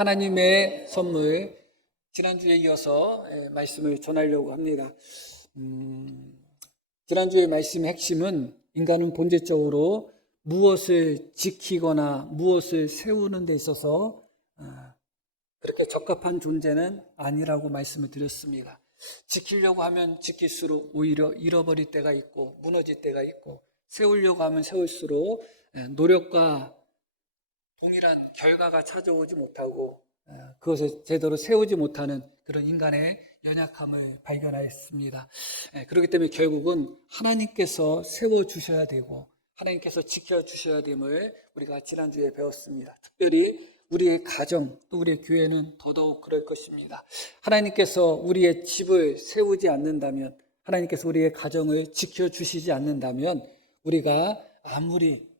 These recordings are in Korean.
하나님의 선물, 지난주에 이어서 말씀을 전하려고 합니다. 지난주의 말씀의 핵심은 인간은 본질적으로 무엇을 지키거나 무엇을 세우는 데 있어서 그렇게 적합한 존재는 아니라고 말씀을 드렸습니다. 지키려고 하면 지킬수록 오히려 잃어버릴 때가 있고 무너질 때가 있고, 세우려고 하면 세울수록 노력과 동일한 결과가 찾아오지 못하고 그것을 제대로 세우지 못하는 그런 인간의 연약함을 발견하였습니다. 그렇기 때문에 결국은 하나님께서 세워주셔야 되고 하나님께서 지켜주셔야 됨을 우리가 지난주에 배웠습니다. 특별히 우리의 가정, 또 우리의 교회는 더더욱 그럴 것입니다. 하나님께서 우리의 집을 세우지 않는다면, 하나님께서 우리의 가정을 지켜주시지 않는다면 우리가 아무리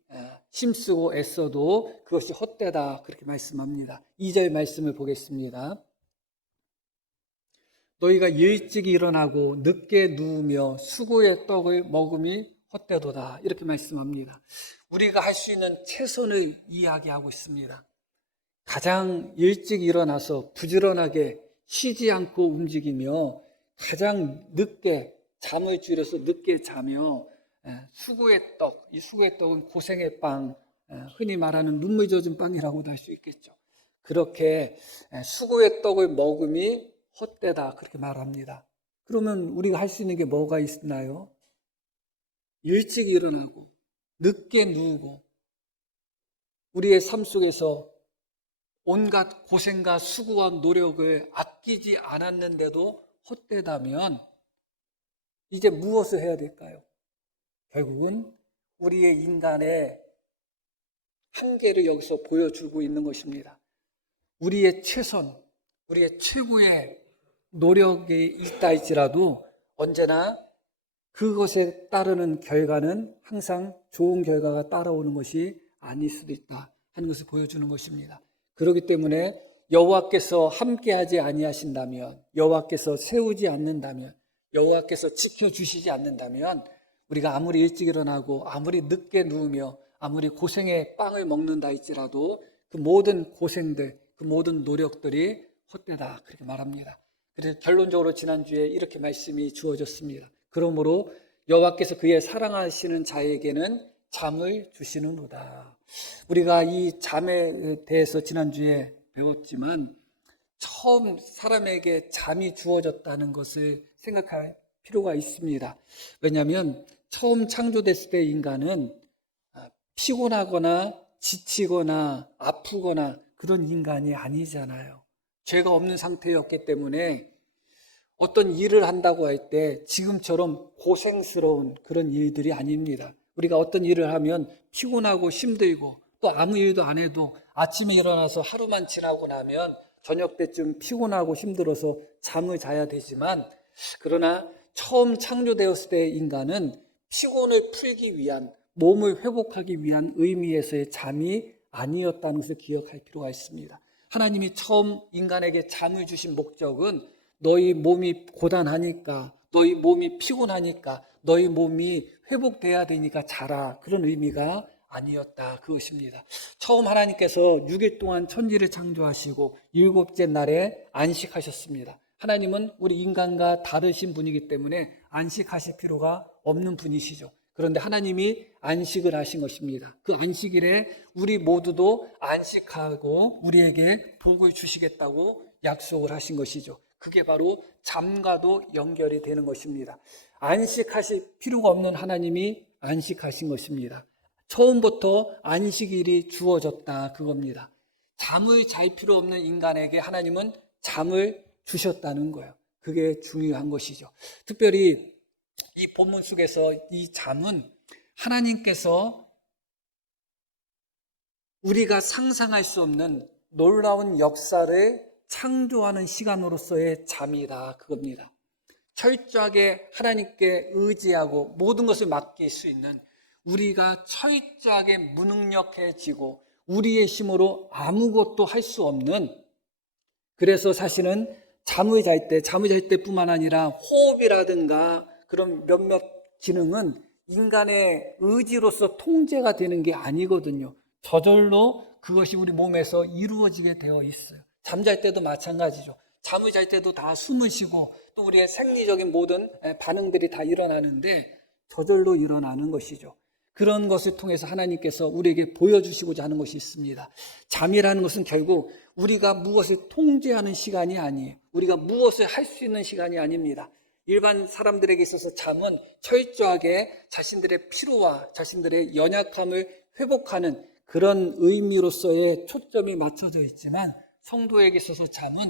힘쓰고 애써도 그것이 헛되다, 그렇게 말씀합니다. 2절 말씀을 보겠습니다. 너희가 일찍 일어나고 늦게 누우며 수고의 떡을 먹음이 헛되도다, 이렇게 말씀합니다. 우리가 할 수 있는 최선을 이야기하고 있습니다. 가장 일찍 일어나서 부지런하게 쉬지 않고 움직이며 가장 늦게 잠을 줄여서 늦게 자며 수고의 떡, 이 수고의 떡은 고생의 빵, 흔히 말하는 눈물 젖은 빵이라고도 할 수 있겠죠. 그렇게 수고의 떡을 먹음이 헛되다, 그렇게 말합니다. 그러면 우리가 할 수 있는 게 뭐가 있나요? 일찍 일어나고 늦게 누우고 우리의 삶 속에서 온갖 고생과 수고와 노력을 아끼지 않았는데도 헛되다면 이제 무엇을 해야 될까요? 결국은 우리의 인간의 한계를 여기서 보여주고 있는 것입니다. 우리의 최선, 우리의 최고의 노력이 있다 할지라도 언제나 그것에 따르는 결과는 항상 좋은 결과가 따라오는 것이 아닐 수도 있다 하는 것을 보여주는 것입니다. 그렇기 때문에 여호와께서 함께하지 아니하신다면, 여호와께서 세우지 않는다면, 여호와께서 지켜주시지 않는다면 우리가 아무리 일찍 일어나고 아무리 늦게 누우며 아무리 고생의 빵을 먹는다 할지라도 그 모든 고생들, 그 모든 노력들이 헛되다, 그렇게 말합니다. 그래서 결론적으로 지난주에 이렇게 말씀이 주어졌습니다. 그러므로 여호와께서 그의 사랑하시는 자에게는 잠을 주시는도다. 우리가 이 잠에 대해서 지난주에 배웠지만 처음 사람에게 잠이 주어졌다는 것을 생각할 필요가 있습니다. 왜냐하면 처음 창조됐을 때 인간은 피곤하거나 지치거나 아프거나 그런 인간이 아니잖아요. 죄가 없는 상태였기 때문에 어떤 일을 한다고 할 때 지금처럼 고생스러운 그런 일들이 아닙니다. 우리가 어떤 일을 하면 피곤하고 힘들고 또 아무 일도 안 해도 아침에 일어나서 하루만 지나고 나면 저녁 때쯤 피곤하고 힘들어서 잠을 자야 되지만, 그러나 처음 창조되었을 때 인간은 피곤을 풀기 위한, 몸을 회복하기 위한 의미에서의 잠이 아니었다는 것을 기억할 필요가 있습니다. 하나님이 처음 인간에게 잠을 주신 목적은 너희 몸이 고단하니까, 너희 몸이 피곤하니까, 너희 몸이 회복돼야 되니까 자라, 그런 의미가 아니었다, 그것입니다. 처음 하나님께서 6일 동안 천지를 창조하시고 7째 날에 안식하셨습니다. 하나님은 우리 인간과 다르신 분이기 때문에 안식하실 필요가 없는 분이시죠. 그런데 하나님이 안식을 하신 것입니다. 그 안식일에 우리 모두도 안식하고 우리에게 복을 주시겠다고 약속을 하신 것이죠. 그게 바로 잠과도 연결이 되는 것입니다. 안식하실 필요가 없는 하나님이 안식하신 것입니다. 처음부터 안식일이 주어졌다, 그겁니다. 잠을 잘 필요 없는 인간에게 하나님은 잠을 주셨다는 거예요. 그게 중요한 것이죠. 특별히 이 본문 속에서 이 잠은 하나님께서 우리가 상상할 수 없는 놀라운 역사를 창조하는 시간으로서의 잠이다, 그겁니다. 철저하게 하나님께 의지하고 모든 것을 맡길 수 있는, 우리가 철저하게 무능력해지고 우리의 힘으로 아무것도 할 수 없는, 그래서 사실은 잠을 잘 때뿐만 아니라 호흡이라든가 그런 몇몇 기능은 인간의 의지로서 통제가 되는 게 아니거든요. 저절로 그것이 우리 몸에서 이루어지게 되어 있어요. 잠잘 때도 마찬가지죠. 잠을 잘 때도 다 숨을 쉬고 또 우리의 생리적인 모든 반응들이 다 일어나는데 저절로 일어나는 것이죠. 그런 것을 통해서 하나님께서 우리에게 보여주시고자 하는 것이 있습니다. 잠이라는 것은 결국 우리가 무엇을 통제하는 시간이 아니에요. 우리가 무엇을 할 수 있는 시간이 아닙니다. 일반 사람들에게 있어서 잠은 철저하게 자신들의 피로와 자신들의 연약함을 회복하는 그런 의미로서의 초점이 맞춰져 있지만 성도에게 있어서 잠은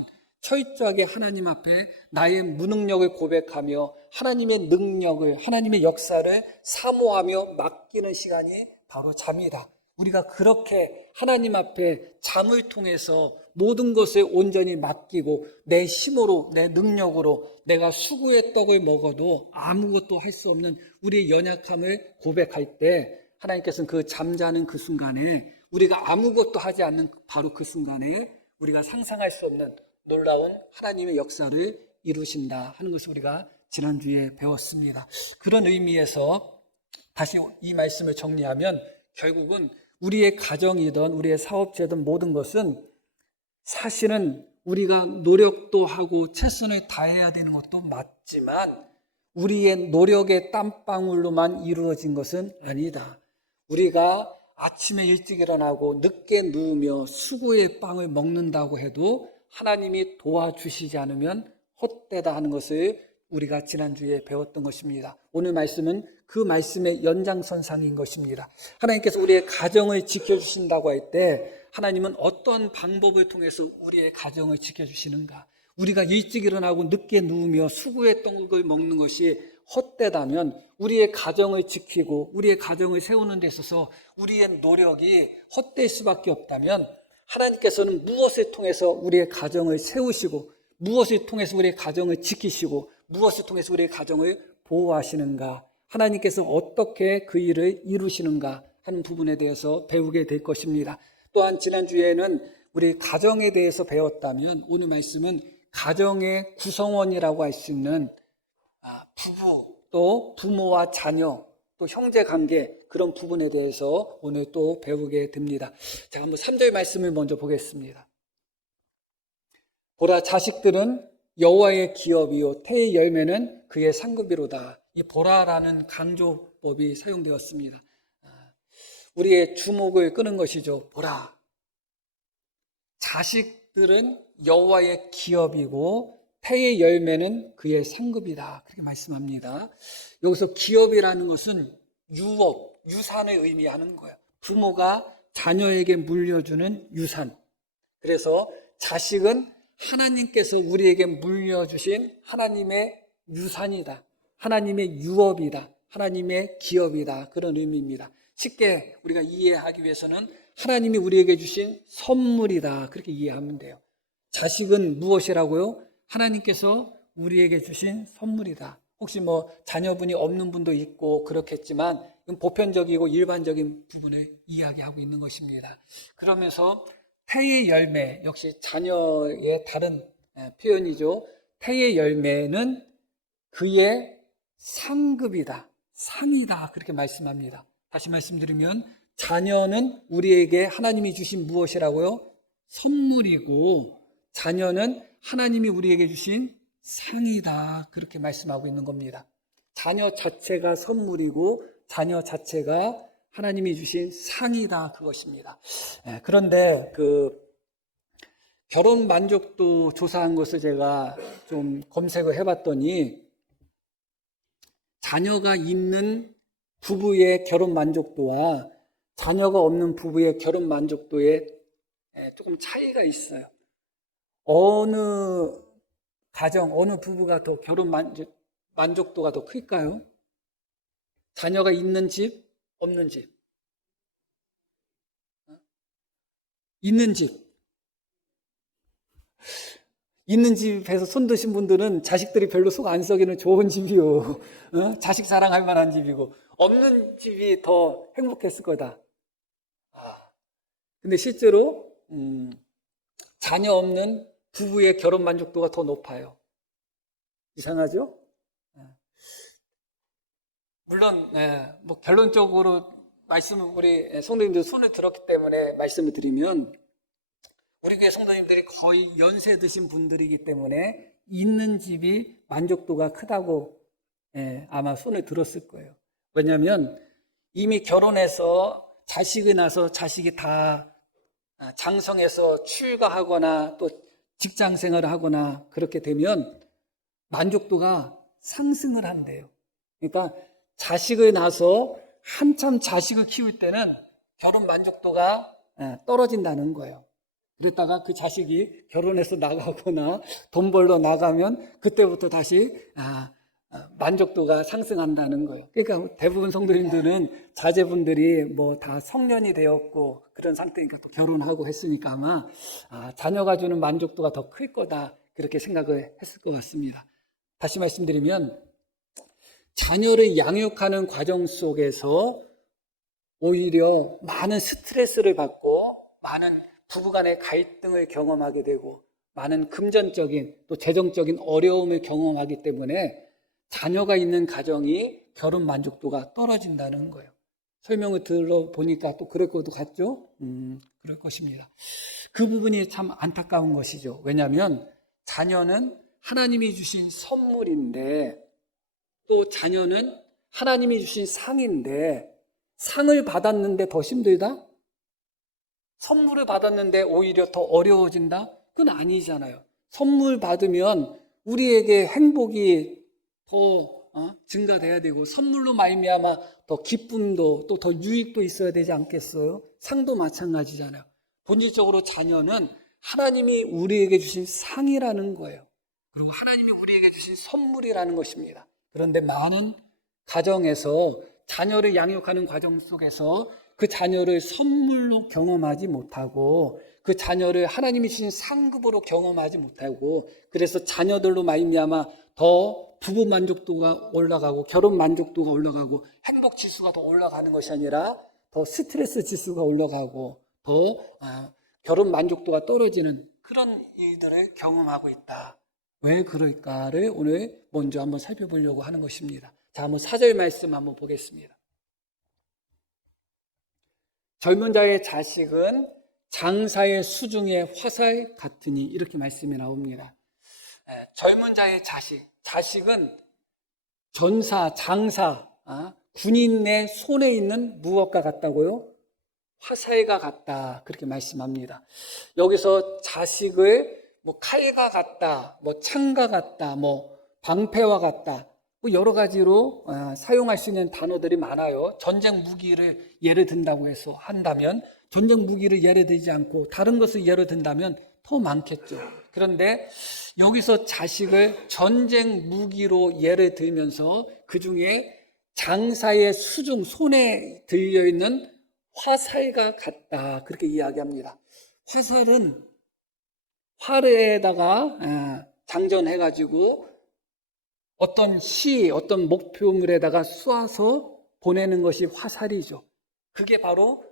철저하게 하나님 앞에 나의 무능력을 고백하며 하나님의 능력을, 하나님의 역사를 사모하며 맡기는 시간이 바로 잠이다. 우리가 그렇게 하나님 앞에 잠을 통해서 모든 것을 온전히 맡기고 내 힘으로, 내 능력으로 내가 수구의 떡을 먹어도 아무것도 할 수 없는 우리의 연약함을 고백할 때 하나님께서는 그 잠자는 그 순간에 우리가 아무것도 하지 않는 바로 그 순간에 우리가 상상할 수 없는 놀라운 하나님의 역사를 이루신다 하는 것을 우리가 지난주에 배웠습니다. 그런 의미에서 다시 이 말씀을 정리하면 결국은 우리의 가정이든 우리의 사업체든 모든 것은 사실은 우리가 노력도 하고 최선을 다해야 되는 것도 맞지만 우리의 노력의 땀방울로만 이루어진 것은 아니다. 우리가 아침에 일찍 일어나고 늦게 누우며 수고의 빵을 먹는다고 해도 하나님이 도와주시지 않으면 헛되다 하는 것을 우리가 지난주에 배웠던 것입니다. 오늘 말씀은 그 말씀의 연장선상인 것입니다. 하나님께서 우리의 가정을 지켜주신다고 할 때 하나님은 어떤 방법을 통해서 우리의 가정을 지켜주시는가? 우리가 일찍 일어나고 늦게 누우며 수고의 떡을 먹는 것이 헛되다면 우리의 가정을 지키고 우리의 가정을 세우는 데 있어서 우리의 노력이 헛될 수밖에 없다면 하나님께서는 무엇을 통해서 우리의 가정을 세우시고 무엇을 통해서 우리의 가정을 지키시고 무엇을 통해서 우리의 가정을 보호하시는가, 하나님께서 어떻게 그 일을 이루시는가 하는 부분에 대해서 배우게 될 것입니다. 또한 지난주에는 우리 가정에 대해서 배웠다면 오늘 말씀은 가정의 구성원이라고 할 수 있는 부부, 또 부모와 자녀, 또 형제 관계, 그런 부분에 대해서 오늘 또 배우게 됩니다. 자, 한번 3절 말씀을 먼저 보겠습니다. 보라, 자식들은 여호와의 기업이요 태의 열매는 그의 상급이로다. 이 보라라는 강조법이 사용되었습니다. 우리의 주목을 끄는 것이죠. 보라, 자식들은 여호와의 기업이고 태의 열매는 그의 상급이다. 그렇게 말씀합니다. 여기서 기업이라는 것은 유업, 유산을 의미하는 거예요. 부모가 자녀에게 물려주는 유산. 그래서 자식은 하나님께서 우리에게 물려주신 하나님의 유산이다. 하나님의 유업이다. 하나님의 기업이다. 그런 의미입니다. 쉽게 우리가 이해하기 위해서는 하나님이 우리에게 주신 선물이다. 그렇게 이해하면 돼요. 자식은 무엇이라고요? 하나님께서 우리에게 주신 선물이다. 혹시 자녀분이 없는 분도 있고 그렇겠지만 이건 보편적이고 일반적인 부분을 이야기하고 있는 것입니다. 그러면서 태의 열매, 역시 자녀의 다른 표현이죠. 태의 열매는 그의 상급이다. 상이다. 그렇게 말씀합니다. 다시 말씀드리면 자녀는 우리에게 하나님이 주신 무엇이라고요? 선물이고 자녀는 하나님이 우리에게 주신 상이다. 그렇게 말씀하고 있는 겁니다. 자녀 자체가 선물이고 자녀 자체가 하나님이 주신 상이다. 그것입니다. 그런데 결혼 만족도 조사한 것을 제가 좀 검색을 해봤더니 자녀가 있는 부부의 결혼 만족도와 자녀가 없는 부부의 결혼 만족도에 조금 차이가 있어요. 어느 가정, 어느 부부가 더 결혼 만족도가 더 클까요? 자녀가 있는 집, 없는 집? 있는 집. 있는 집에서 손 드신 분들은 자식들이 별로 속 안 썩이는 좋은 집이요. 자식 사랑할 만한 집이고, 없는 집이 더 행복했을 거다. 근데 실제로, 자녀 없는 부부의 결혼 만족도가 더 높아요. 이상하죠? 물론, 결론적으로 말씀을 우리 성도님들 손을 들었기 때문에 말씀을 드리면, 우리 교회 성도님들이 거의 연세 드신 분들이기 때문에 있는 집이 만족도가 크다고 아마 손을 들었을 거예요. 왜냐하면 이미 결혼해서 자식이 나서 자식이 다 장성해서 출가하거나 또 직장 생활을 하거나 그렇게 되면 만족도가 상승을 한대요. 그러니까 자식을 낳아서 한참 자식을 키울 때는 결혼 만족도가 떨어진다는 거예요. 그랬다가 그 자식이 결혼해서 나가거나 돈 벌러 나가면 그때부터 다시 만족도가 상승한다는 거예요. 그러니까 대부분 성도님들은 자제분들이 뭐 다 성년이 되었고 그런 상태니까 또 결혼하고 했으니까 아마 자녀가 주는 만족도가 더 클 거다 그렇게 생각을 했을 것 같습니다. 다시 말씀드리면 자녀를 양육하는 과정 속에서 오히려 많은 스트레스를 받고 많은 부부간의 갈등을 경험하게 되고 많은 금전적인 또 재정적인 어려움을 경험하기 때문에 자녀가 있는 가정이 결혼 만족도가 떨어진다는 거예요. 설명을 들어보니까 또 그럴 것도 같죠? 그럴 것입니다. 그 부분이 참 안타까운 것이죠. 왜냐하면 자녀는 하나님이 주신 선물인데 또 자녀는 하나님이 주신 상인데 상을 받았는데 더 힘들다? 선물을 받았는데 오히려 더 어려워진다? 그건 아니잖아요. 선물 받으면 우리에게 행복이 더 증가돼야 되고 선물로 말미암아 더 기쁨도 또 더 유익도 있어야 되지 않겠어요? 상도 마찬가지잖아요. 본질적으로 자녀는 하나님이 우리에게 주신 상이라는 거예요. 그리고 하나님이 우리에게 주신 선물이라는 것입니다. 그런데 많은 가정에서 자녀를 양육하는 과정 속에서 그 자녀를 선물로 경험하지 못하고 그 자녀를 하나님이 주신 상급으로 경험하지 못하고 그래서 자녀들로 말미암아 더 부부 만족도가 올라가고 결혼 만족도가 올라가고 행복 지수가 더 올라가는 것이 아니라 더 스트레스 지수가 올라가고 더 결혼 만족도가 떨어지는 그런 일들을 경험하고 있다. 왜 그럴까를 오늘 먼저 한번 살펴보려고 하는 것입니다. 자, 한번 4절 말씀 한번 보겠습니다. 젊은 자의 자식은 장사의 수중의 화살 같으니 이렇게 말씀이 나옵니다. 젊은 자의 자식은 전사, 장사, 군인의 손에 있는 무엇과 같다고요? 화살과 같다 그렇게 말씀합니다. 여기서 자식을 뭐 칼과 같다, 뭐 창과 같다, 뭐 방패와 같다 뭐 여러 가지로 사용할 수 있는 단어들이 많아요. 전쟁 무기를 예를 든다고 해서 한다면 전쟁 무기를 예를 들지 않고 다른 것을 예를 든다면 더 많겠죠. 그런데 여기서 자식을 전쟁 무기로 예를 들면서 그 중에 장사의 수중 손에 들려있는 화살과 같다 그렇게 이야기합니다. 화살은 활에다가 장전해가지고 어떤 목표물에다가 쏘아서 보내는 것이 화살이죠. 그게 바로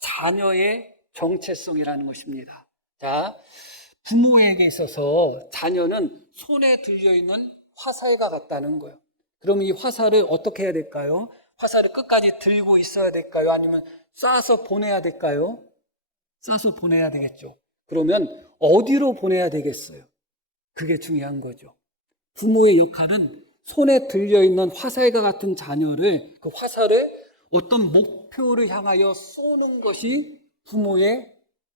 자녀의 정체성이라는 것입니다. 자, 부모에게 있어서 자녀는 손에 들려있는 화살과 같다는 거예요. 그럼 이 화살을 어떻게 해야 될까요? 화살을 끝까지 들고 있어야 될까요? 아니면 쏴서 보내야 될까요? 쏴서 보내야 되겠죠. 그러면 어디로 보내야 되겠어요? 그게 중요한 거죠. 부모의 역할은 손에 들려있는 화살과 같은 자녀를 그 화살을 어떤 목표를 향하여 쏘는 것이 부모의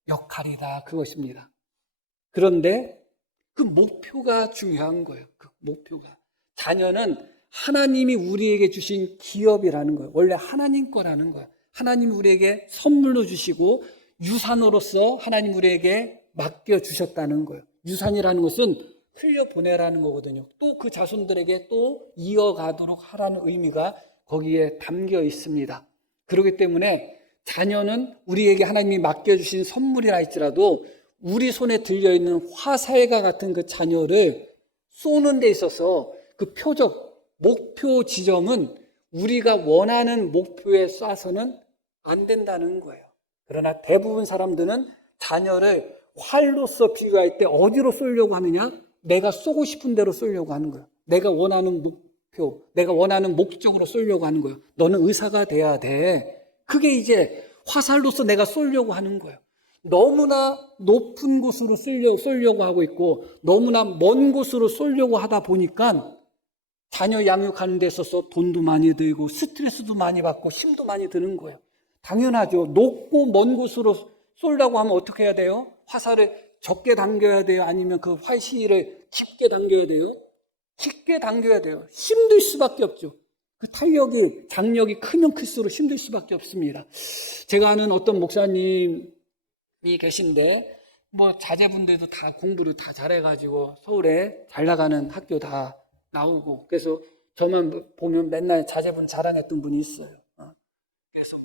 역할이다 그것입니다. 그런데 그 목표가 중요한 거예요. 그 목표가. 자녀는 하나님이 우리에게 주신 기업이라는 거예요. 원래 하나님 거라는 거예요. 하나님이 우리에게 선물로 주시고 유산으로서 하나님 우리에게 맡겨주셨다는 거예요. 유산이라는 것은 흘려보내라는 거거든요. 또 그 자손들에게 또 이어가도록 하라는 의미가 거기에 담겨 있습니다. 그렇기 때문에 자녀는 우리에게 하나님이 맡겨주신 선물이라 할지라도 우리 손에 들려있는 화살과 같은 그 자녀를 쏘는 데 있어서 그 목표 지점은 우리가 원하는 목표에 쏴서는 안 된다는 거예요. 그러나 대부분 사람들은 자녀를 활로서 비유할 때 어디로 쏘려고 하느냐? 내가 쏘고 싶은 대로 쏘려고 하는 거예요. 내가 원하는 목표, 내가 원하는 목적으로 쏘려고 하는 거예요. 너는 의사가 돼야 돼. 그게 이제 화살로서 내가 쏘려고 하는 거예요. 너무나 높은 곳으로 쏠려고 하고 있고 너무나 먼 곳으로 쏠려고 하다 보니까 자녀 양육하는 데 있어서 돈도 많이 들고 스트레스도 많이 받고 힘도 많이 드는 거예요. 당연하죠. 높고 먼 곳으로 쏠려고 하면 어떻게 해야 돼요? 화살을 적게 당겨야 돼요? 아니면 그 활시를 깊게 당겨야 돼요? 깊게 당겨야 돼요. 힘들 수밖에 없죠. 그 탄력이, 장력이 크면 클수록 힘들 수밖에 없습니다. 제가 아는 어떤 목사님이 계신데, 뭐 자제분들도 다 공부를 다 잘해가지고 서울에 잘 나가는 학교 다 나오고, 그래서 저만 보면 맨날 자제분 자랑했던 분이 있어요. 그래서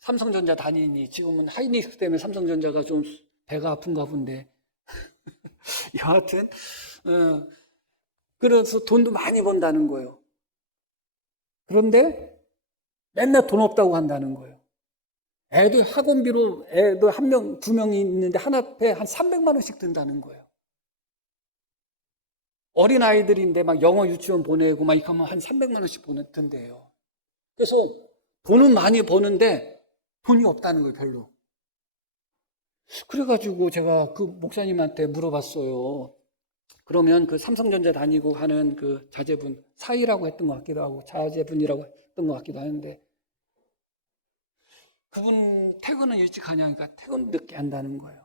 삼성전자 다니니 지금은 하이닉스 때문에 삼성전자가 좀 배가 아픈가 본데 여하튼 그래서 돈도 많이 번다는 거예요. 그런데 맨날 돈 없다고 한다는 거예요. 애들 학원비로 애들 한 명, 두 명이 있는데 하나에 한 300만 원씩 든다는 거예요. 어린아이들인데 막 영어 유치원 보내고 막 이렇게 하면 한 300만 원씩 든대요. 그래서 돈은 많이 버는데 돈이 없다는 거예요, 별로. 그래가지고 제가 그 목사님한테 물어봤어요. 그러면 그 삼성전자 다니고 하는 그 자제분, 사이라고 했던 것 같기도 하고, 자제분이라고 했던 것 같기도 하는데, 그분 퇴근은 일찍 하냐니까 퇴근 늦게 한다는 거예요.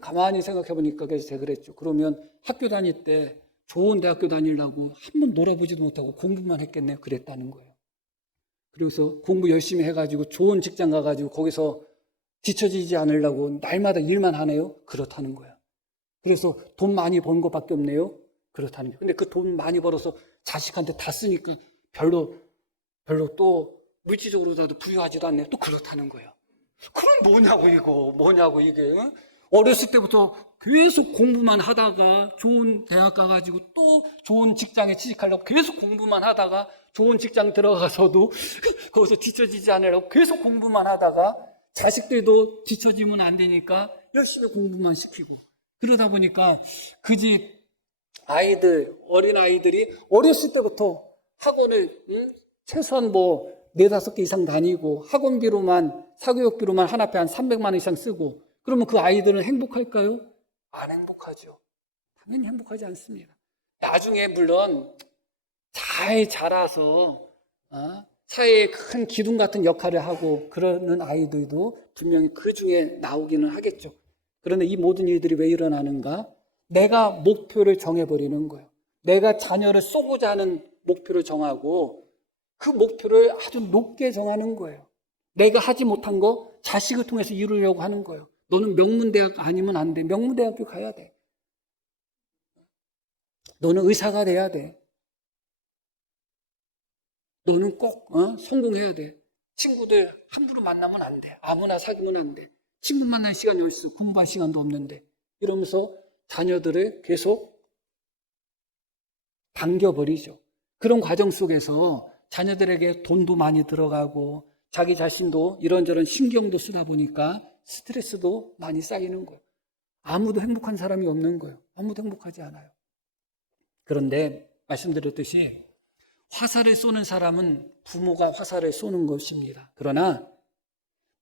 가만히 생각해 보니까 그래서 제가 그랬죠. 그러면 학교 다닐 때 좋은 대학교 다니려고 한 번 놀아보지도 못하고 공부만 했겠네요. 그랬다는 거예요. 그래서 공부 열심히 해가지고 좋은 직장 가가지고 거기서 뒤처지지 않으려고 날마다 일만 하네요. 그렇다는 거예요. 그래서 돈 많이 번 것밖에 없네요. 그렇다는 거예요. 근데 그 돈 많이 벌어서 자식한테 다 쓰니까 별로 또 물질적으로라도 부유하지도 않네요. 또 그렇다는 거예요. 그럼 뭐냐고 이게. 어렸을 때부터 계속 공부만 하다가 좋은 대학 가가지고 또 좋은 직장에 취직하려고 계속 공부만 하다가 좋은 직장 들어가서도 거기서 뒤처지지 않으려고 계속 공부만 하다가 자식들도 뒤처지면 안 되니까 열심히 공부만 시키고 그러다 보니까 그 집 어린아이들이 어렸을 때부터 학원을 최소한 네다섯 개 이상 다니고 학원비로만 사교육비로만 한 앞에 한 300만 원 이상 쓰고 그러면 그 아이들은 행복할까요? 안 행복하죠. 당연히 행복하지 않습니다. 나중에 물론 잘 자라서 사회에 큰 기둥 같은 역할을 하고 그러는 아이들도 분명히 그 중에 나오기는 하겠죠. 그런데 이 모든 일들이 왜 일어나는가? 내가 목표를 정해버리는 거예요. 내가 자녀를 쏘고자 하는 목표를 정하고 그 목표를 아주 높게 정하는 거예요. 내가 하지 못한 거 자식을 통해서 이루려고 하는 거예요. 너는 명문대학 아니면 안 돼. 명문대학교 가야 돼. 너는 의사가 돼야 돼. 너는 꼭 성공해야 돼. 친구들 함부로 만나면 안 돼. 아무나 사귀면 안 돼. 친구 만날 시간이 어딨어. 공부할 시간도 없는데. 이러면서 자녀들을 계속 당겨버리죠. 그런 과정 속에서 자녀들에게 돈도 많이 들어가고 자기 자신도 이런저런 신경도 쓰다 보니까 스트레스도 많이 쌓이는 거예요. 아무도 행복한 사람이 없는 거예요. 아무도 행복하지 않아요. 그런데 말씀드렸듯이 화살을 쏘는 사람은 부모가 화살을 쏘는 것입니다. 그러나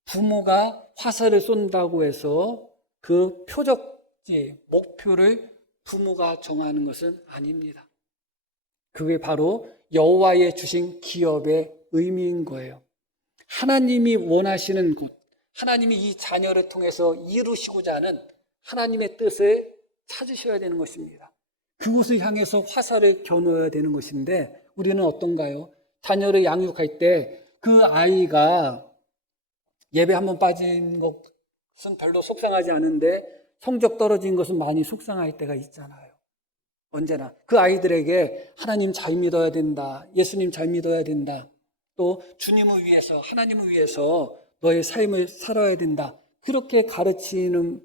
부모가 화살을 쏜다고 해서 그 표적지, 목표를 부모가 정하는 것은 아닙니다. 그게 바로 여호와의 주신 기업의 의미인 거예요. 하나님이 원하시는 것, 하나님이 이 자녀를 통해서 이루시고자 하는 하나님의 뜻을 찾으셔야 되는 것입니다. 그곳을 향해서 화살을 겨누어야 되는 것인데 우리는 어떤가요? 자녀를 양육할 때 그 아이가 예배 한번 빠진 것은 별로 속상하지 않은데 성적 떨어진 것은 많이 속상할 때가 있잖아요. 언제나 그 아이들에게 하나님 잘 믿어야 된다. 예수님 잘 믿어야 된다. 또 주님을 위해서 하나님을 위해서 너의 삶을 살아야 된다. 그렇게 가르치는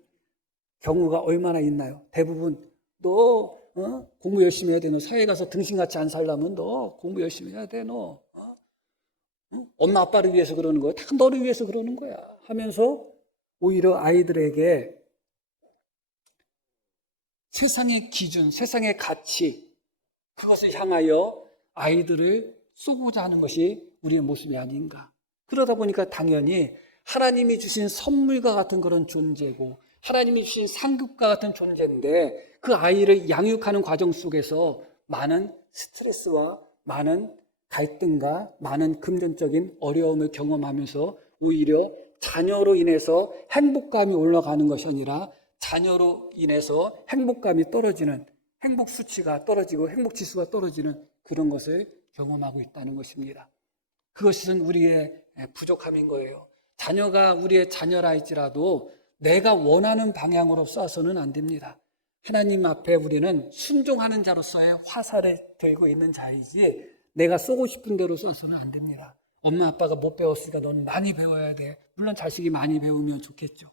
경우가 얼마나 있나요? 대부분 너 공부 열심히 해야 돼. 너 사회 가서 등신같이 안 살려면 너 공부 열심히 해야 돼. 너 엄마 아빠를 위해서 그러는 거야. 다 너를 위해서 그러는 거야. 하면서 오히려 아이들에게 세상의 기준, 세상의 가치 그것을 향하여 아이들을 쏘고자 하는 것이 우리의 모습이 아닌가. 그러다 보니까 당연히 하나님이 주신 선물과 같은 그런 존재고 하나님이 주신 상급과 같은 존재인데 그 아이를 양육하는 과정 속에서 많은 스트레스와 많은 갈등과 많은 금전적인 어려움을 경험하면서 오히려 자녀로 인해서 행복감이 올라가는 것이 아니라 자녀로 인해서 행복감이 떨어지는, 행복 수치가 떨어지고 행복 지수가 떨어지는 그런 것을 경험하고 있다는 것입니다. 그것은 우리의 부족함인 거예요. 자녀가 우리의 자녀라 할지라도 내가 원하는 방향으로 쏴서는 안 됩니다. 하나님 앞에 우리는 순종하는 자로서의 화살을 들고 있는 자이지 내가 쏘고 싶은 대로 쏴서는 안 됩니다. 엄마 아빠가 못 배웠으니까 너는 많이 배워야 돼. 물론 자식이 많이 배우면 좋겠죠.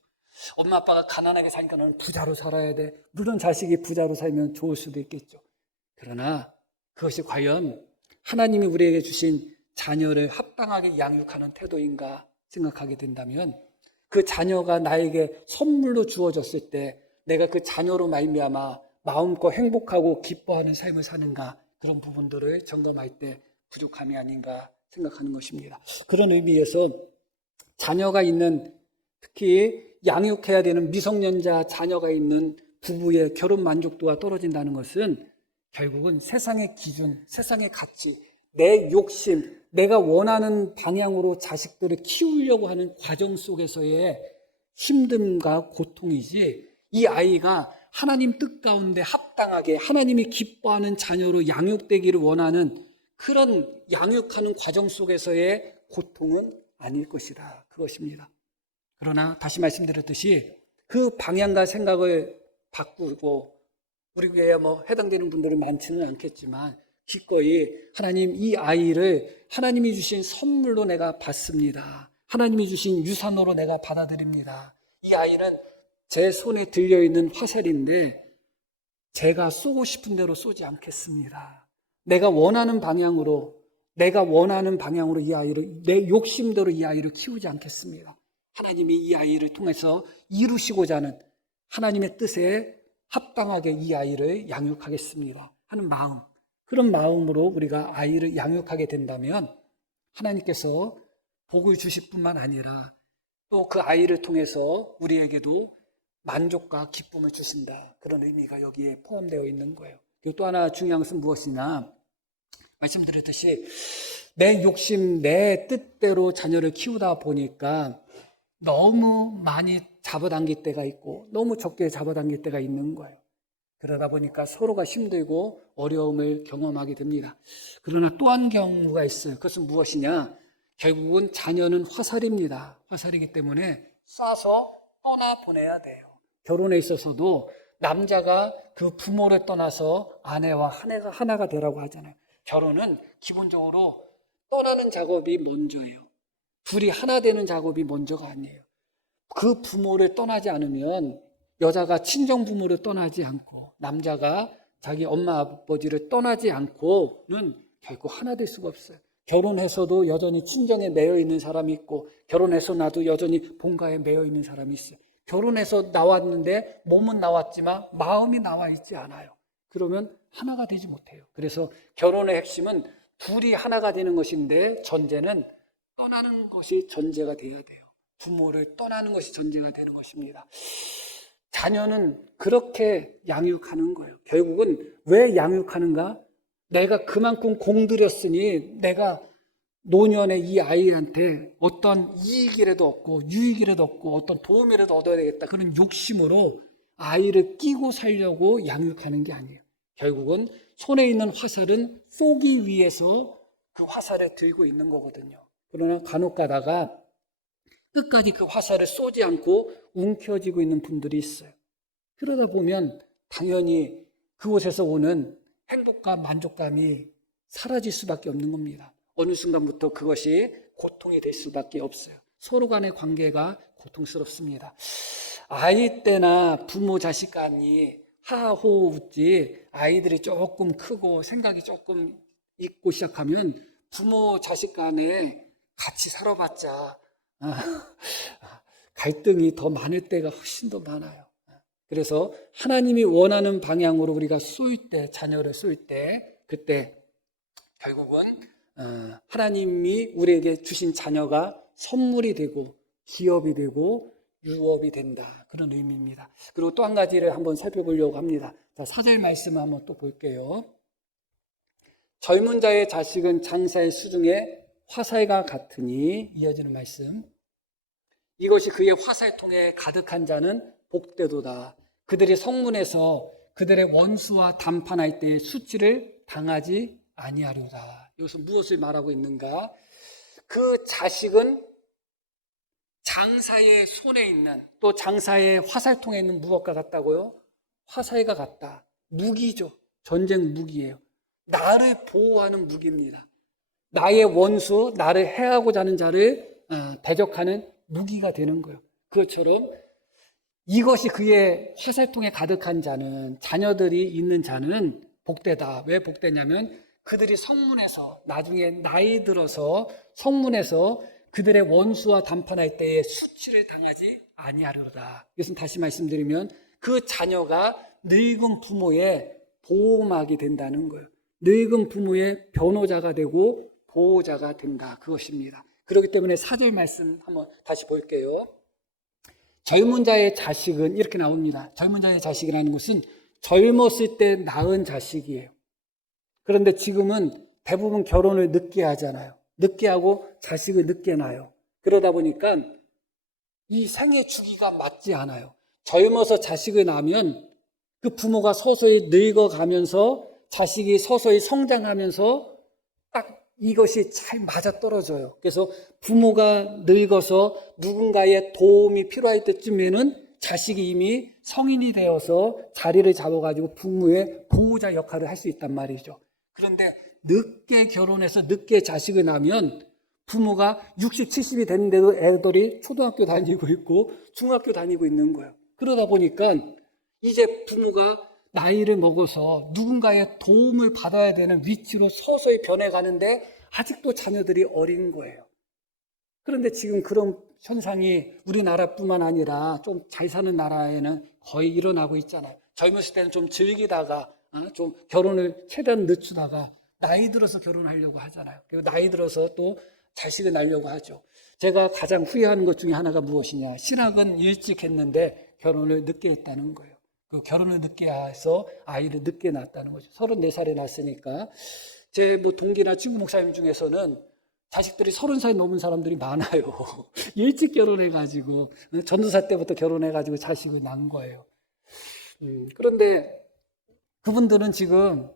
엄마 아빠가 가난하게 사니까 너는 부자로 살아야 돼. 물론 자식이 부자로 살면 좋을 수도 있겠죠. 그러나 그것이 과연 하나님이 우리에게 주신 자녀를 합당하게 양육하는 태도인가 생각하게 된다면 그 자녀가 나에게 선물로 주어졌을 때 내가 그 자녀로 말미암아 마음껏 행복하고 기뻐하는 삶을 사는가 그런 부분들을 점검할 때 부족함이 아닌가 생각하는 것입니다. 그런 의미에서 자녀가 있는 특히 양육해야 되는 미성년자 자녀가 있는 부부의 결혼 만족도가 떨어진다는 것은 결국은 세상의 기준, 세상의 가치, 내 욕심, 내가 원하는 방향으로 자식들을 키우려고 하는 과정 속에서의 힘듦과 고통이지 이 아이가 하나님 뜻 가운데 합당하게 하나님이 기뻐하는 자녀로 양육되기를 원하는 그런 양육하는 과정 속에서의 고통은 아닐 것이다. 그것입니다. 그러나 다시 말씀드렸듯이 그 방향과 생각을 바꾸고 우리 교회에 해당되는 분들은 많지는 않겠지만 기꺼이 하나님 이 아이를 하나님이 주신 선물로 내가 받습니다. 하나님이 주신 유산으로 내가 받아들입니다. 이 아이는 제 손에 들려있는 화살인데 제가 쏘고 싶은 대로 쏘지 않겠습니다. 내가 원하는 방향으로 이 아이를 내 욕심대로 이 아이를 키우지 않겠습니다. 하나님이 이 아이를 통해서 이루시고자 하는 하나님의 뜻에 합당하게 이 아이를 양육하겠습니다 하는 마음, 그런 마음으로 우리가 아이를 양육하게 된다면 하나님께서 복을 주실 뿐만 아니라 또 그 아이를 통해서 우리에게도 만족과 기쁨을 주신다. 그런 의미가 여기에 포함되어 있는 거예요. 그리고 또 하나 중요한 것은 무엇이냐? 말씀드렸듯이 내 욕심, 내 뜻대로 자녀를 키우다 보니까 너무 많이 잡아당길 때가 있고 너무 적게 잡아당길 때가 있는 거예요. 그러다 보니까 서로가 힘들고 어려움을 경험하게 됩니다. 그러나 또 한 경우가 있어요. 그것은 무엇이냐? 결국은 자녀는 화살입니다. 화살이기 때문에 쏴서 떠나보내야 돼요. 결혼에 있어서도 남자가 그 부모를 떠나서 아내와 하나가 되라고 하잖아요. 결혼은 기본적으로 떠나는 작업이 먼저예요. 둘이 하나 되는 작업이 먼저가 아니에요. 그 부모를 떠나지 않으면 여자가 친정 부모를 떠나지 않고 남자가 자기 엄마 아버지를 떠나지 않고는 결국 하나 될 수가 없어요. 결혼해서도 여전히 친정에 매여 있는 사람이 있고 결혼해서 나도 여전히 본가에 매여 있는 사람이 있어요. 결혼해서 나왔는데 몸은 나왔지만 마음이 나와 있지 않아요. 그러면 하나가 되지 못해요. 그래서 결혼의 핵심은 둘이 하나가 되는 것인데 전제는 떠나는 것이 전제가 돼야 돼요. 부모를 떠나는 것이 전제가 되는 것입니다. 자녀는 그렇게 양육하는 거예요. 결국은 왜 양육하는가? 내가 그만큼 공들였으니 내가 노년에 이 아이한테 어떤 이익이라도 얻고 유익이라도 얻고 어떤 도움이라도 얻어야 되겠다. 그런 욕심으로 아이를 끼고 살려고 양육하는 게 아니에요. 결국은 손에 있는 화살은 쏘기 위해서 그 화살을 들고 있는 거거든요. 그러나 간혹 가다가 끝까지 그 화살을 쏘지 않고 움켜쥐고 있는 분들이 있어요. 그러다 보면 당연히 그곳에서 오는 행복과 만족감이 사라질 수밖에 없는 겁니다. 어느 순간부터 그것이 고통이 될 수밖에 없어요. 서로 간의 관계가 고통스럽습니다. 아이 때나 부모 자식 간이 하하호호 웃지 아이들이 조금 크고 생각이 조금 있고 시작하면 부모 자식 간에 같이 살아봤자 갈등이 더 많을 때가 훨씬 더 많아요. 그래서 하나님이 원하는 방향으로 우리가 쏠 때, 자녀를 쏠 때, 그때 결국은 하나님이 우리에게 주신 자녀가 선물이 되고 기업이 되고 유업이 된다. 그런 의미입니다. 그리고 또 한 가지를 한번 살펴보려고 합니다. 자, 4절 말씀을 한번 또 볼게요. 젊은 자의 자식은 장사의 수중에 화살과 같으니, 이어지는 말씀. 이것이 그의 화살통에 가득한 자는 복되도다. 그들이 성문에서 그들의 원수와 담판할 때의 수치를 당하지 아니하리로다. 이것은 무엇을 말하고 있는가? 그 자식은 장사의 손에 있는, 또 장사의 화살통에 있는 무엇과 같다고요? 화살과 같다. 무기죠. 전쟁 무기예요. 나를 보호하는 무기입니다. 나의 원수, 나를 해하고자 하는 자를 대적하는 무기가 되는 거예요. 그것처럼 이것이 그의 화살통에 가득한 자는, 자녀들이 있는 자는 복되다. 왜 복되냐면 그들이 성문에서, 나중에 나이 들어서 성문에서 그들의 원수와 담판할 때에 수치를 당하지 아니하리로다. 이것은 다시 말씀드리면 그 자녀가 늙은 부모의 보호막이 된다는 거예요. 늙은 부모의 변호자가 되고 보호자가 된다. 그것입니다. 그렇기 때문에 4절 말씀 한번 다시 볼게요. 젊은 자의 자식은 이렇게 나옵니다. 젊은 자의 자식이라는 것은 젊었을 때 낳은 자식이에요. 그런데 지금은 대부분 결혼을 늦게 하잖아요. 늦게 하고 자식을 늦게 낳아요. 그러다 보니까 이 생애 주기가 맞지 않아요. 젊어서 자식을 낳으면 그 부모가 서서히 늙어가면서 자식이 서서히 성장하면서 딱 이것이 잘 맞아떨어져요. 그래서 부모가 늙어서 누군가의 도움이 필요할 때쯤에는 자식이 이미 성인이 되어서 자리를 잡아가지고 부모의 보호자 역할을 할 수 있단 말이죠. 그런데 늦게 결혼해서 늦게 자식을 낳으면 부모가 60, 70이 됐는데도 애들이 초등학교 다니고 있고 중학교 다니고 있는 거예요. 그러다 보니까 이제 부모가 나이를 먹어서 누군가의 도움을 받아야 되는 위치로 서서히 변해가는데 아직도 자녀들이 어린 거예요. 그런데 지금 그런 현상이 우리나라뿐만 아니라 좀 잘 사는 나라에는 거의 일어나고 있잖아요. 젊었을 때는 좀 즐기다가 좀 결혼을 최대한 늦추다가 나이 들어서 결혼하려고 하잖아요. 그리고 나이 들어서 또 자식을 낳으려고 하죠. 제가 가장 후회하는 것 중에 하나가 무엇이냐. 신학은 일찍 했는데 결혼을 늦게 했다는 거예요. 그 결혼을 늦게 해서 아이를 늦게 낳았다는 거죠. 34살에 낳았으니까. 제 동기나 친구 목사님 중에서는 자식들이 30살 넘은 사람들이 많아요. 일찍 결혼해가지고, 전도사 때부터 결혼해가지고 자식을 낳은 거예요. 그런데 그분들은 지금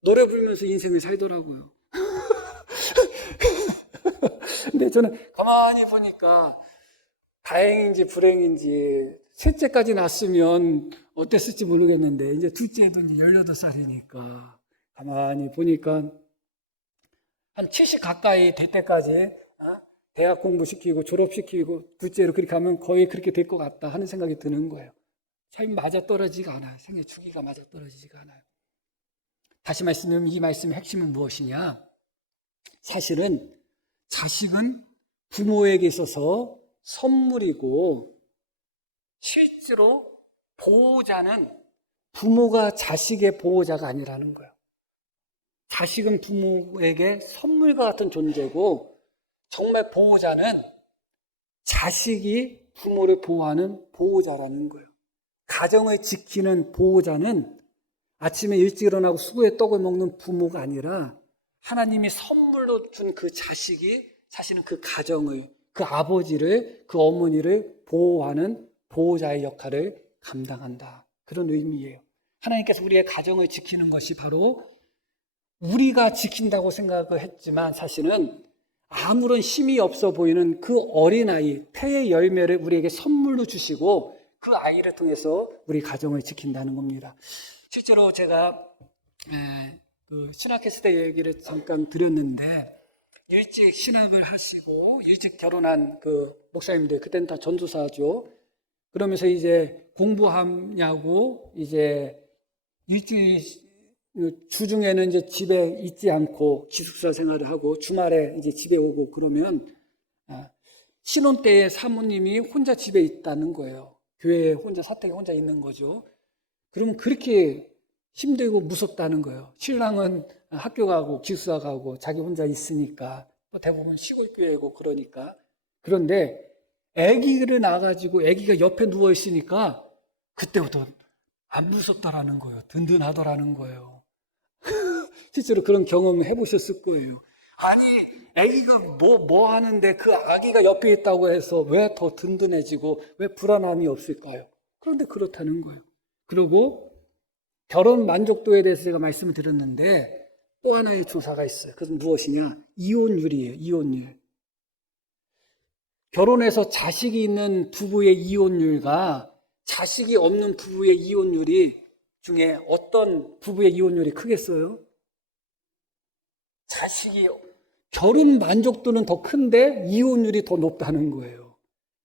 노래 부르면서 인생을 살더라고요. 근데 저는 가만히 보니까 다행인지 불행인지 셋째까지 낳았으면 어땠을지 모르겠는데 이제 둘째도 이제 18살이니까 가만히 보니까 한 70 가까이 될 때까지 대학 공부시키고 졸업시키고 둘째로 그렇게 하면 거의 그렇게 될 것 같다 하는 생각이 드는 거예요. 삶이 맞아떨어지지가 않아요. 생애 주기가 맞아떨어지지가 않아요. 다시 말씀드리면 이 말씀의 핵심은 무엇이냐? 사실은 자식은 부모에게 있어서 선물이고 실제로 보호자는 부모가 자식의 보호자가 아니라는 거예요. 자식은 부모에게 선물과 같은 존재고 정말 보호자는 자식이 부모를 보호하는 보호자라는 거예요. 가정을 지키는 보호자는 아침에 일찍 일어나고 수고의 떡을 먹는 부모가 아니라 하나님이 선물로 준 그 자식이 사실은 그 가정을, 그 아버지를, 그 어머니를 보호하는 보호자의 역할을 감당한다. 그런 의미예요. 하나님께서 우리의 가정을 지키는 것이 바로 우리가 지킨다고 생각을 했지만 사실은 아무런 힘이 없어 보이는 그 어린아이, 태의 열매를 우리에게 선물로 주시고 그 아이를 통해서 우리 가정을 지킨다는 겁니다. 실제로 제가 그 신학했을 때 얘기를 잠깐 드렸는데 일찍 신학을 하시고 일찍 결혼한 그 목사님들, 그때는 다 전도사죠. 그러면서 이제 공부하냐고 이제 일주일 주중에는 이제 집에 있지 않고 기숙사 생활을 하고 주말에 이제 집에 오고 그러면 신혼 때에 사모님이 혼자 집에 있다는 거예요. 교회에 혼자 사택에 혼자 있는 거죠. 그러면 그렇게 힘들고 무섭다는 거예요. 신랑은 학교 가고 기숙사 가고 자기 혼자 있으니까 대부분 시골 교회고 그러니까 그런데 아기를 낳아가지고 아기가 옆에 누워 있으니까 그때부터 안 무섭다라는 거예요. 든든하더라는 거예요. 실제로 그런 경험 해보셨을 거예요. 아니, 아기가 뭐 하는데 그 아기가 옆에 있다고 해서 왜 더 든든해지고 왜 불안함이 없을까요? 그런데 그렇다는 거예요. 그리고 결혼 만족도에 대해서 제가 말씀을 드렸는데 또 하나의 조사가 있어요. 그것은 무엇이냐? 이혼율이에요. 이혼율. 결혼해서 자식이 있는 부부의 이혼율과 자식이 없는 부부의 이혼율이 중에 어떤 부부의 이혼율이 크겠어요? 결혼 만족도는 더 큰데 이혼율이 더 높다는 거예요.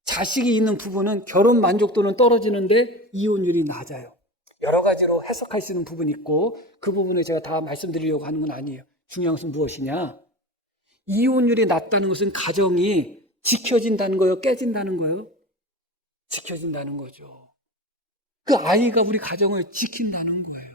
자식이 있는 부부는 결혼 만족도는 떨어지는데 이혼율이 낮아요. 여러 가지로 해석할 수 있는 부분이 있고 그 부분을 제가 다 말씀드리려고 하는 건 아니에요. 중요한 것은 무엇이냐? 이혼율이 낮다는 것은 가정이 지켜진다는 거예요? 깨진다는 거예요? 지켜진다는 거죠. 그 아이가 우리 가정을 지킨다는 거예요.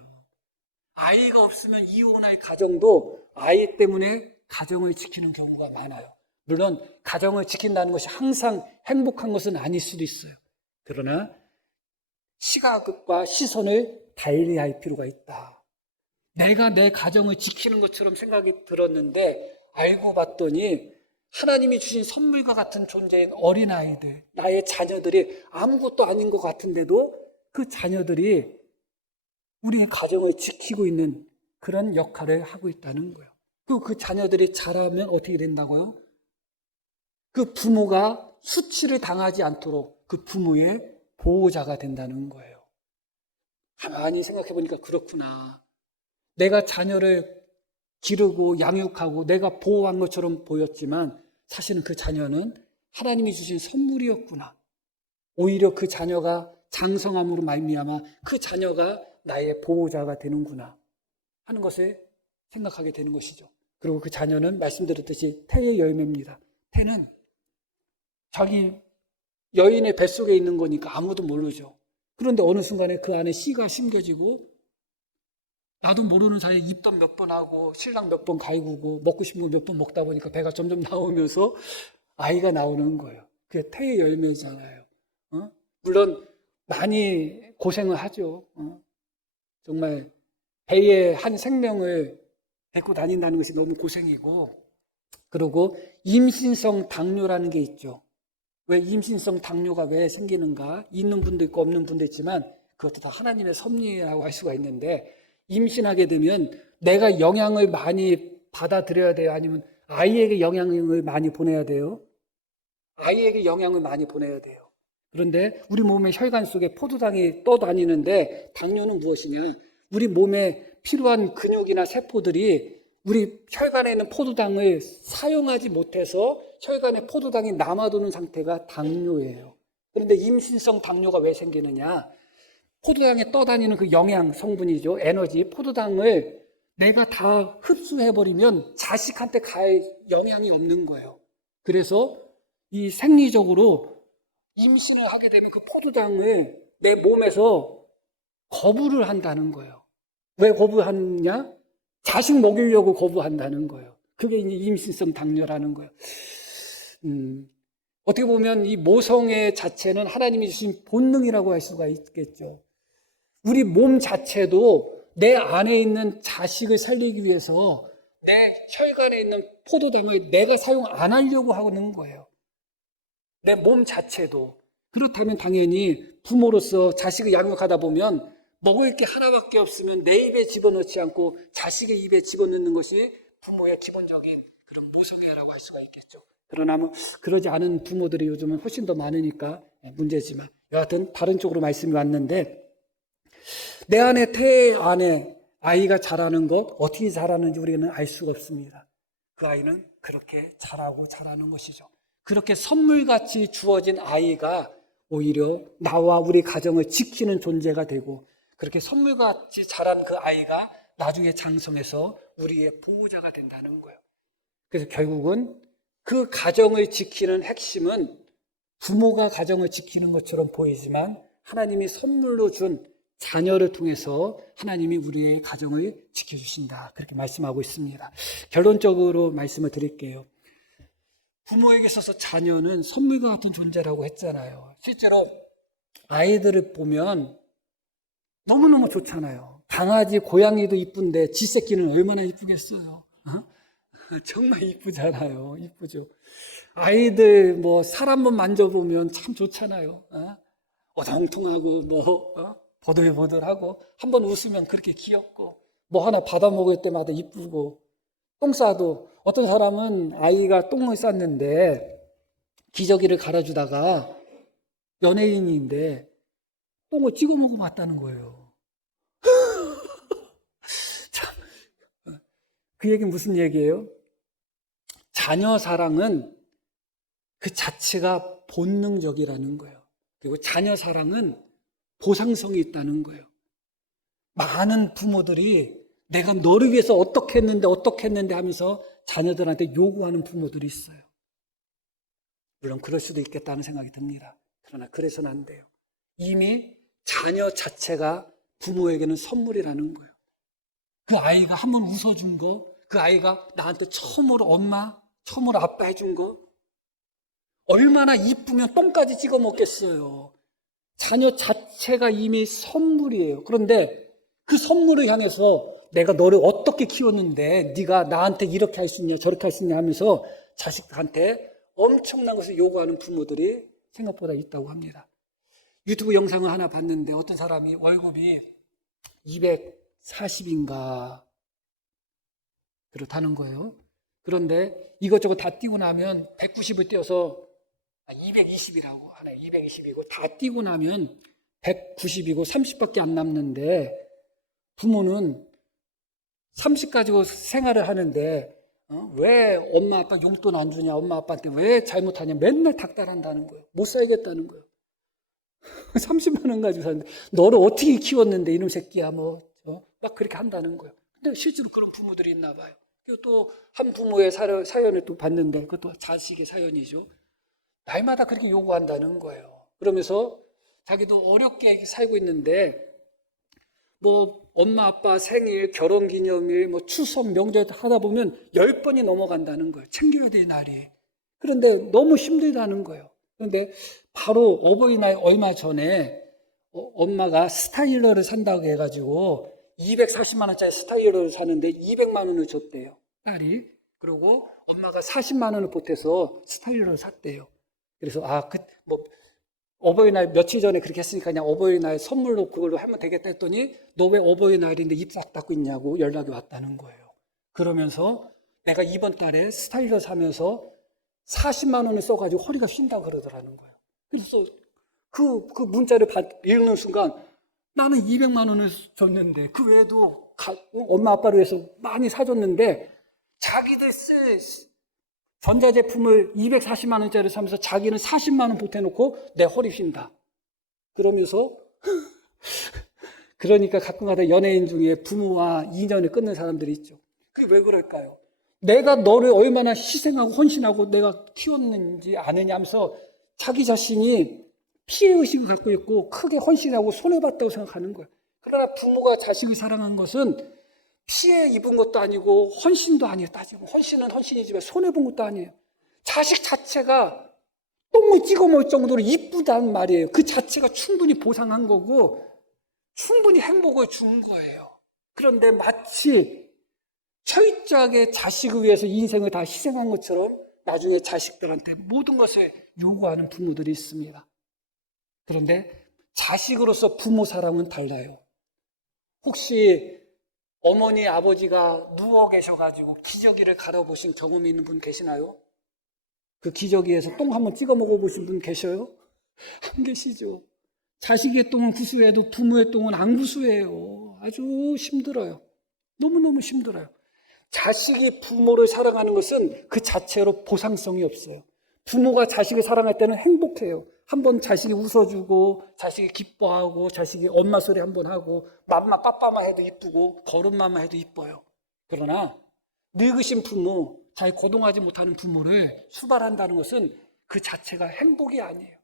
아이가 없으면 이혼할 가정도 아이 때문에 가정을 지키는 경우가 많아요. 물론 가정을 지킨다는 것이 항상 행복한 것은 아닐 수도 있어요. 그러나 시각과 시선을 달리할 필요가 있다. 내가 내 가정을 지키는 것처럼 생각이 들었는데 알고 봤더니 하나님이 주신 선물과 같은 존재인 어린아이들, 나의 자녀들이 아무것도 아닌 것 같은데도 그 자녀들이 우리의 가정을 지키고 있는 그런 역할을 하고 있다는 거예요. 그 자녀들이 자라면 어떻게 된다고요? 그 부모가 수치를 당하지 않도록 그 부모의 보호자가 된다는 거예요. 가만히 생각해 보니까 그렇구나. 내가 자녀를 기르고 양육하고 내가 보호한 것처럼 보였지만 사실은 그 자녀는 하나님이 주신 선물이었구나. 오히려 그 자녀가 장성함으로 말미암아 그 자녀가 나의 보호자가 되는구나 하는 것을 생각하게 되는 것이죠. 그리고 그 자녀는 말씀드렸듯이 태의 열매입니다. 태는 자기 여인의 뱃속에 있는 거니까 아무도 모르죠. 그런데 어느 순간에 그 안에 씨가 심겨지고 나도 모르는 사이에 입덧 몇 번 하고 신랑 몇 번 갈구고 먹고 싶은 거 몇 번 먹다 보니까 배가 점점 나오면서 아이가 나오는 거예요. 그게 태의 열매잖아요. 물론 많이 고생을 하죠. 정말 배에 한 생명을 데리고 다닌다는 것이 너무 고생이고, 그리고 임신성 당뇨라는 게 있죠. 왜 임신성 당뇨가 왜 생기는가? 있는 분도 있고 없는 분도 있지만 그것도 다 하나님의 섭리라고 할 수가 있는데, 임신하게 되면 내가 영향을 많이 받아들여야 돼요? 아니면 아이에게 영향을 많이 보내야 돼요? 아이에게 영향을 많이 보내야 돼요. 그런데 우리 몸의 혈관 속에 포도당이 떠다니는데 당뇨는 무엇이냐? 우리 몸에 필요한 근육이나 세포들이 우리 혈관에 있는 포도당을 사용하지 못해서 혈관에 포도당이 남아도는 상태가 당뇨예요. 그런데 임신성 당뇨가 왜 생기느냐? 포도당에 떠다니는 그 영양 성분이죠. 에너지, 포도당을 내가 다 흡수해버리면 자식한테 갈 영향이 없는 거예요. 그래서 이 생리적으로 임신을 하게 되면 그 포도당을 내 몸에서 거부를 한다는 거예요. 왜 거부하느냐? 자식 먹이려고 거부한다는 거예요. 그게 이제 임신성 당뇨라는 거예요. 어떻게 보면 이 모성애 자체는 하나님이 주신 본능이라고 할 수가 있겠죠. 우리 몸 자체도 내 안에 있는 자식을 살리기 위해서 내 혈관에 있는 포도당을 내가 사용 안 하려고 하는 거예요. 내 몸 자체도. 그렇다면 당연히 부모로서 자식을 양육하다 보면 먹을 게 하나밖에 없으면 내 입에 집어넣지 않고 자식의 입에 집어넣는 것이 부모의 기본적인 그런 모성애라고 할 수가 있겠죠. 그러나 그러지 않은 부모들이 요즘은 훨씬 더 많으니까 문제지만, 여하튼 다른 쪽으로 말씀이 왔는데, 내 안에 태 안에 아이가 자라는 것, 어떻게 자라는지 우리는 알 수가 없습니다. 그 아이는 그렇게 자라는 것이죠. 그렇게 선물같이 주어진 아이가 오히려 나와 우리 가정을 지키는 존재가 되고, 그렇게 선물같이 자란 그 아이가 나중에 장성해서 우리의 보호자가 된다는 거예요. 그래서 결국은 그 가정을 지키는 핵심은 부모가 가정을 지키는 것처럼 보이지만 하나님이 선물로 준 자녀를 통해서 하나님이 우리의 가정을 지켜주신다. 그렇게 말씀하고 있습니다. 결론적으로 말씀을 드릴게요. 부모에게 있어서 자녀는 선물과 같은 존재라고 했잖아요. 실제로 아이들을 보면 너무너무 좋잖아요. 강아지, 고양이도 이쁜데 지 새끼는 얼마나 이쁘겠어요. 정말 이쁘잖아요. 이쁘죠. 아이들 사람만 만져보면 참 좋잖아요. 어정통하고 보들보들하고 한번 웃으면 그렇게 귀엽고 하나 받아 먹을 때마다 이쁘고 똥 싸도 어떤 사람은 아이가 똥을 쌌는데 기저귀를 갈아주다가 연예인인데 똥을 찍어 먹어봤다는 거예요. 참, 그 얘기는 무슨 얘기예요? 자녀 사랑은 그 자체가 본능적이라는 거예요. 그리고 자녀 사랑은 보상성이 있다는 거예요. 많은 부모들이 내가 너를 위해서 어떻게 했는데 하면서 자녀들한테 요구하는 부모들이 있어요. 물론 그럴 수도 있겠다는 생각이 듭니다. 그러나 그래서는 안 돼요. 이미 자녀 자체가 부모에게는 선물이라는 거예요. 그 아이가 한번 웃어준 거, 그 아이가 나한테 처음으로 엄마, 처음으로 아빠 해준 거, 얼마나 이쁘면 똥까지 찍어 먹겠어요. 자녀 자체가 이미 선물이에요. 그런데 그 선물을 향해서 내가 너를 어떻게 키웠는데 네가 나한테 이렇게 할 수 있냐 저렇게 할 수 있냐 하면서 자식한테 엄청난 것을 요구하는 부모들이 생각보다 있다고 합니다. 유튜브 영상을 하나 봤는데 어떤 사람이 월급이 240인가 그렇다는 거예요. 그런데 이것저것 다 띄고 나면 190을 띄어서 220이라고 하나요. 220이고 다 띄고 나면 190이고 30밖에 안 남는데 부모는 30 가지고 생활을 하는데 왜 엄마 아빠 용돈 안 주냐, 엄마 아빠한테 왜 잘못하냐 맨날 닥달한다는 거예요. 못 살겠다는 거예요. 30만 원 가지고 사는데 너를 어떻게 키웠는데 이놈 새끼야 막 그렇게 한다는 거예요. 근데 실제로 그런 부모들이 있나 봐요. 그리고 또 한 부모의 사연을 또 봤는데 그것도 자식의 사연이죠. 날마다 그렇게 요구한다는 거예요. 그러면서 자기도 어렵게 살고 있는데 엄마 아빠 생일, 결혼기념일, 추석, 명절 하다 보면 10번이 넘어간다는 거예요. 챙겨야 될 날이. 그런데 너무 힘들다는 거예요. 그런데 바로 어버이날 얼마 전에 엄마가 스타일러를 산다고 해가지고 240만 원짜리 스타일러를 사는데 200만 원을 줬대요. 딸이. 그리고 엄마가 40만 원을 보태서 스타일러를 샀대요. 그래서 어버이날 며칠 전에 그렇게 했으니까 그냥 어버이날 선물로 그걸로 하면 되겠다 했더니 너 왜 어버이날인데 입 싹 닫고 있냐고 연락이 왔다는 거예요. 그러면서 내가 이번 달에 스타일러 사면서 40만 원을 써가지고 허리가 쉰다고 그러더라는 거예요. 그래서 그 문자를 읽는 순간 나는 200만 원을 줬는데 그 외에도 엄마 아빠를 위해서 많이 사줬는데 자기들 쓸 전자제품을 240만 원짜리 사면서 자기는 40만 원 보태놓고 내 허리 쉰다. 그러면서 그러니까 가끔가다 연예인 중에 부모와 인연을 끊는 사람들이 있죠. 그게 왜 그럴까요? 내가 너를 얼마나 희생하고 헌신하고 내가 키웠는지 아느냐 하면서 자기 자신이 피해의식을 갖고 있고 크게 헌신하고 손해봤다고 생각하는 거예요. 그러나 부모가 자식을 사랑한 것은 피해 입은 것도 아니고 헌신도 아니에요. 따지고 헌신은 헌신이지만 손해본 것도 아니에요. 자식 자체가 똥을 찍어 먹을 정도로 이쁘다는 말이에요. 그 자체가 충분히 보상한 거고 충분히 행복을 준 거예요. 그런데 마치 철저하게 자식을 위해서 인생을 다 희생한 것처럼 나중에 자식들한테 모든 것을 요구하는 부모들이 있습니다. 그런데 자식으로서 부모 사랑은 달라요. 혹시 어머니, 아버지가 누워 계셔가지고 기저귀를 갈아보신 경험이 있는 분 계시나요? 그 기저귀에서 똥 한번 찍어 먹어보신 분 계셔요? 안 계시죠. 자식의 똥은 구수해도 부모의 똥은 안 구수해요. 아주 힘들어요. 너무너무 힘들어요. 자식이 부모를 사랑하는 것은 그 자체로 보상성이 없어요. 부모가 자식을 사랑할 때는 행복해요. 한번 자식이 웃어주고 자식이 기뻐하고 자식이 엄마 소리 한번 하고 맘마 빠빠만 해도 이쁘고 걸음마만 해도 이뻐요. 그러나 늙으신 부모, 잘 거동하지 못하는 부모를 수발한다는 것은 그 자체가 행복이 아니에요.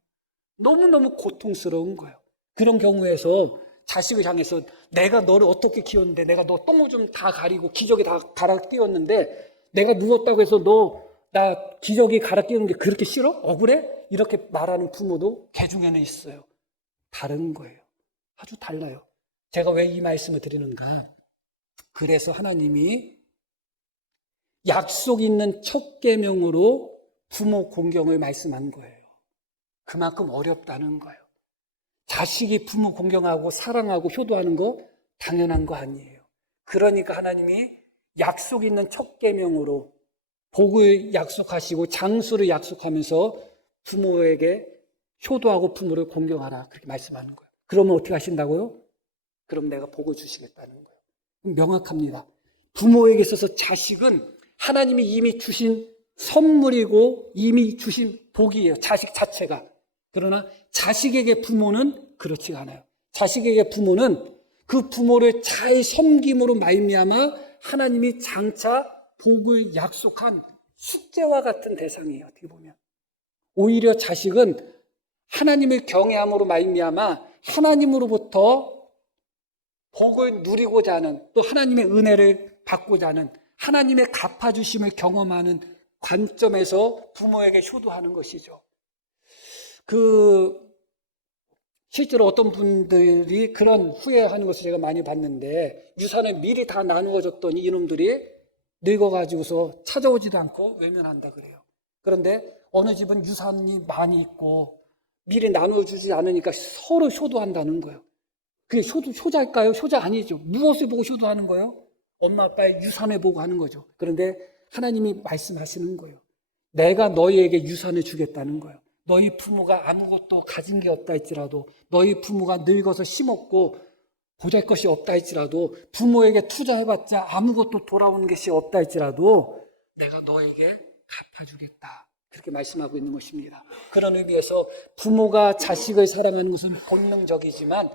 너무너무 고통스러운 거예요. 그런 경우에서 자식을 향해서 내가 너를 어떻게 키웠는데 내가 너 똥을 좀 다 가리고 기저귀 다 갈아 띄웠는데 내가 누웠다고 해서 너 나 기저귀 갈아 끼우는 게 그렇게 싫어? 억울해? 이렇게 말하는 부모도 개 중에는 있어요. 다른 거예요. 아주 달라요. 제가 왜 이 말씀을 드리는가? 그래서 하나님이 약속 있는 첫 계명으로 부모 공경을 말씀한 거예요. 그만큼 어렵다는 거예요. 자식이 부모 공경하고 사랑하고 효도하는 거 당연한 거 아니에요. 그러니까 하나님이 약속 있는 첫 계명으로 복을 약속하시고 장수를 약속하면서 부모에게 효도하고 부모를 공경하라 그렇게 말씀하는 거예요. 그러면 어떻게 하신다고요? 그럼 내가 복을 주시겠다는 거예요. 명확합니다. 부모에게 있어서 자식은 하나님이 이미 주신 선물이고 이미 주신 복이에요. 자식 자체가. 그러나 자식에게 부모는 그렇지가 않아요. 자식에게 부모는 그 부모를 잘 섬김으로 말미암아 하나님이 장차 복을 약속한 숙제와 같은 대상이에요. 어떻게 보면 오히려 자식은 하나님을 경외함으로 말미암아 하나님으로부터 복을 누리고자 하는, 또 하나님의 은혜를 받고자 하는, 하나님의 갚아주심을 경험하는 관점에서 부모에게 효도하는 것이죠. 실제로 어떤 분들이 그런 후회하는 것을 제가 많이 봤는데, 유산을 미리 다 나누어 줬더니 이놈들이 늙어가지고서 찾아오지도 않고 외면한다 그래요. 그런데 어느 집은 유산이 많이 있고 미리 나눠주지 않으니까 서로 효도한다는 거예요. 그게 효자일까요? 효자 아니죠. 무엇을 보고 효도하는 거예요? 엄마 아빠의 유산을 보고 하는 거죠. 그런데 하나님이 말씀하시는 거예요. 내가 너희에게 유산을 주겠다는 거예요. 너희 부모가 아무것도 가진 게 없다 할지라도, 너희 부모가 늙어서 힘없고 보잘것이 없다 할지라도, 부모에게 투자해봤자 아무것도 돌아오는 것이 없다 할지라도 내가 너에게 갚아주겠다. 그렇게 말씀하고 있는 것입니다. 그런 의미에서 부모가 자식을 사랑하는 것은 본능적이지만,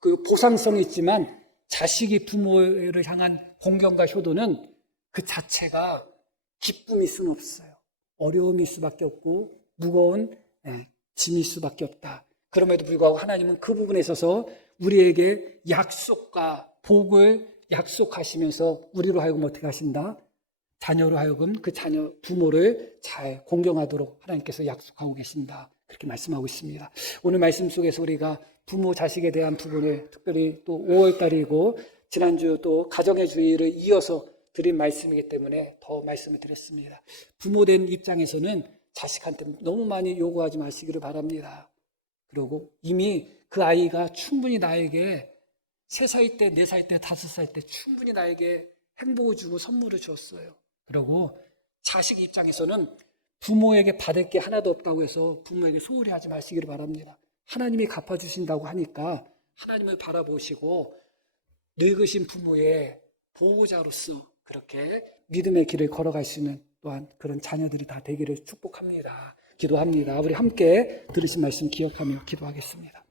그 보상성이 있지만, 자식이 부모를 향한 공경과 효도는 그 자체가 기쁨일 수는 없어요. 어려움일 수밖에 없고 무거운 짐일 수밖에 없다. 그럼에도 불구하고 하나님은 그 부분에 있어서 우리에게 약속과 복을 약속하시면서 우리로 하여금 어떻게 하신다? 자녀로 하여금 그 자녀 부모를 잘 공경하도록 하나님께서 약속하고 계신다. 그렇게 말씀하고 있습니다. 오늘 말씀 속에서 우리가 부모 자식에 대한 부분을, 특별히 또 5월달이고 지난주 또 가정의 주의를 이어서 드린 말씀이기 때문에 더 말씀을 드렸습니다. 부모된 입장에서는 자식한테 너무 많이 요구하지 마시기를 바랍니다. 그리고 이미 그 아이가 충분히 나에게 3살 때, 4살 때, 5살 때 충분히 나에게 행복을 주고 선물을 줬어요. 그리고 자식 입장에서는 부모에게 받을 게 하나도 없다고 해서 부모에게 소홀히 하지 마시기를 바랍니다. 하나님이 갚아주신다고 하니까 하나님을 바라보시고 늙으신 부모의 보호자로서 그렇게 믿음의 길을 걸어갈 수 있는 또한 그런 자녀들이 다 되기를 축복합니다. 기도합니다. 우리 함께 들으신 말씀 기억하며 기도하겠습니다.